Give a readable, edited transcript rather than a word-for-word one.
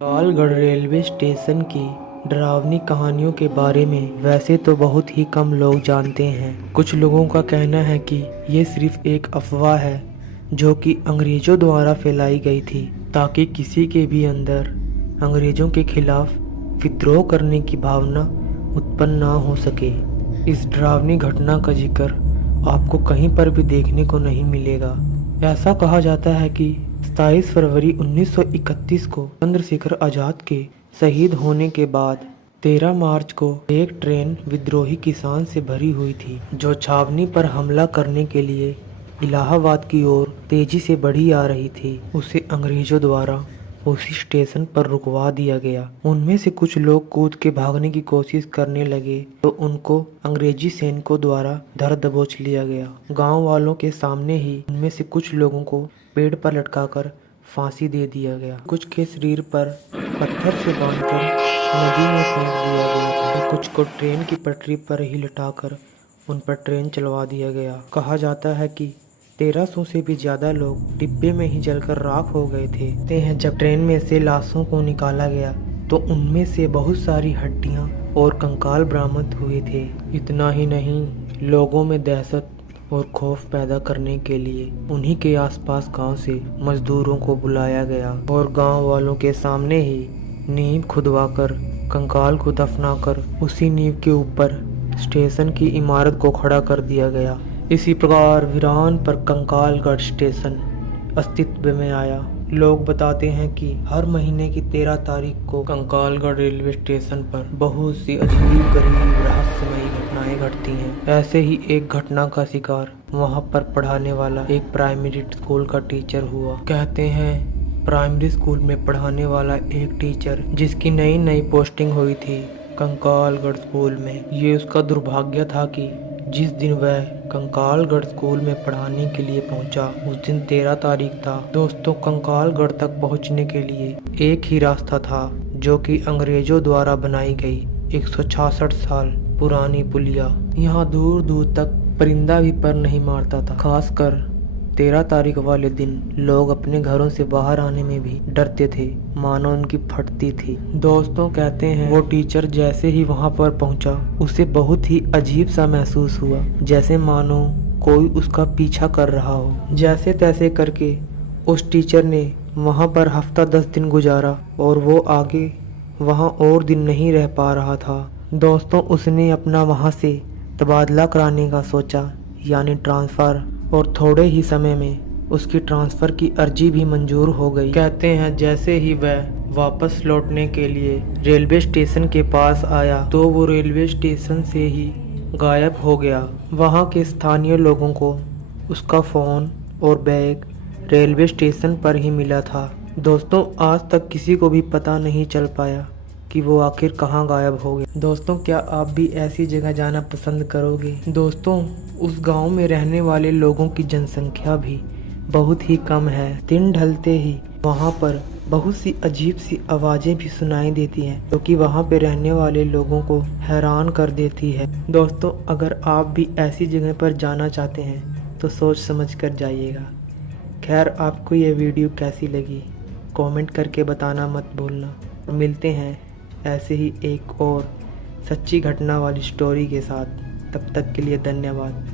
कंकालगढ़ railway station की डरावनी कहानियों के बारे में वैसे तो बहुत ही कम लोग जानते हैं। कुछ लोगों का कहना है कि ये सिर्फ एक अफवाह है जो कि अंग्रेजों द्वारा फैलाई गई थी ताकि किसी के भी अंदर अंग्रेजों के खिलाफ विद्रोह करने की भावना उत्पन्न ना हो सके। इस डरावनी घटना का जिक्र आपको कहीं पर भी देखने को नहीं मिलेगा। ऐसा कहा जाता है कि 27 फरवरी 1931 को चंद्रशेखर आजाद के शहीद होने के बाद 13 मार्च को एक ट्रेन विद्रोही किसान से भरी हुई थी जो छावनी पर हमला करने के लिए इलाहाबाद की ओर तेजी से बढ़ी आ रही थी। उसे अंग्रेजों द्वारा उसी स्टेशन पर रुकवा दिया गया। उनमें से कुछ लोग कूद के भागने की कोशिश करने लगे तो उनको अंग्रेजी सैनिकों द्वारा धर दबोच लिया गया। गांव वालों के सामने ही उनमें से कुछ लोगों को पेड़ पर लटकाकर फांसी दे दिया गया। कुछ के शरीर पर पत्थर से बांधकर नदी में फेंक दिया गया तो कुछ को ट्रेन की पटरी पर ही लटाकर उन पर ट्रेन चलवा दिया गया। कहा जाता है कि 1300 से भी ज्यादा लोग डिब्बे में ही जलकर राख हो गए थे। जब ट्रेन में से लाशों को निकाला गया तो उनमें से बहुत सारी हड्डियां और कंकाल बरामद हुए थे। इतना ही नहीं, लोगों में दहशत और खौफ पैदा करने के लिए उन्हीं के आसपास गांव से मजदूरों को बुलाया गया और गांव वालों के सामने ही नींव खुदवाकर कंकाल को दफनाकर उसी नींव के ऊपर स्टेशन की इमारत को खड़ा कर दिया गया। इसी प्रकार वीरान पर कंकालगढ़ स्टेशन अस्तित्व में आया। लोग बताते हैं कि हर महीने की 13 तारीख को कंकालगढ़ रेलवे स्टेशन पर बहुत सी अजीब गरीब रहस्यमयी घटनाएं घटती हैं। ऐसे ही एक घटना का शिकार वहां पर पढ़ाने वाला एक प्राइमरी स्कूल का टीचर हुआ। कहते हैं प्राइमरी स्कूल में पढ़ाने वाला एक टीचर जिसकी नई नई पोस्टिंग हुई थी कंकालगढ़ स्कूल में, ये उसका दुर्भाग्य था कि जिस दिन वह कंकालगढ़ स्कूल में पढ़ाने के लिए पहुंचा उस दिन 13 तारीख था। दोस्तों, कंकालगढ़ तक पहुंचने के लिए एक ही रास्ता था जो कि अंग्रेजों द्वारा बनाई गई 166 साल पुरानी पुलिया। यहाँ दूर दूर तक परिंदा भी पर नहीं मारता था। खासकर 13 तारीख वाले दिन लोग अपने घरों से बाहर आने में भी डरते थे, मानो उनकी फटती थी। दोस्तों कहते हैं वो टीचर जैसे ही वहां पर पहुंचा उसे बहुत ही अजीब सा महसूस हुआ, जैसे मानो कोई उसका पीछा कर रहा हो। जैसे तैसे करके उस टीचर ने वहां पर हफ्ता 10 दिन गुजारा और वो आगे वहां और दिन नहीं रह पा रहा था। दोस्तों, उसने अपना वहां से तबादला कराने का सोचा, यानी ट्रांसफ़र, और थोड़े ही समय में उसकी ट्रांसफ़र की अर्जी भी मंजूर हो गई। कहते हैं जैसे ही वह वापस लौटने के लिए रेलवे स्टेशन के पास आया तो वो रेलवे स्टेशन से ही गायब हो गया। वहाँ के स्थानीय लोगों को उसका फ़ोन और बैग रेलवे स्टेशन पर ही मिला था। दोस्तों, आज तक किसी को भी पता नहीं चल पाया कि वो आखिर कहाँ गायब हो गया। दोस्तों, क्या आप भी ऐसी जगह जाना पसंद करोगे? दोस्तों, उस गांव में रहने वाले लोगों की जनसंख्या भी बहुत ही कम है। दिन ढलते ही वहां पर बहुत सी अजीब सी आवाज़ें भी सुनाई देती हैं जो कि वहां पे रहने वाले लोगों को हैरान कर देती है। दोस्तों, अगर आप भी ऐसी जगह पर जाना चाहते हैं तो सोच समझ कर जाइएगा। खैर, आपको ये वीडियो कैसी लगी कमेंट करके बताना मत भूलना। मिलते हैं ऐसे ही एक और सच्ची घटना वाली स्टोरी के साथ। तब तक के लिए धन्यवाद।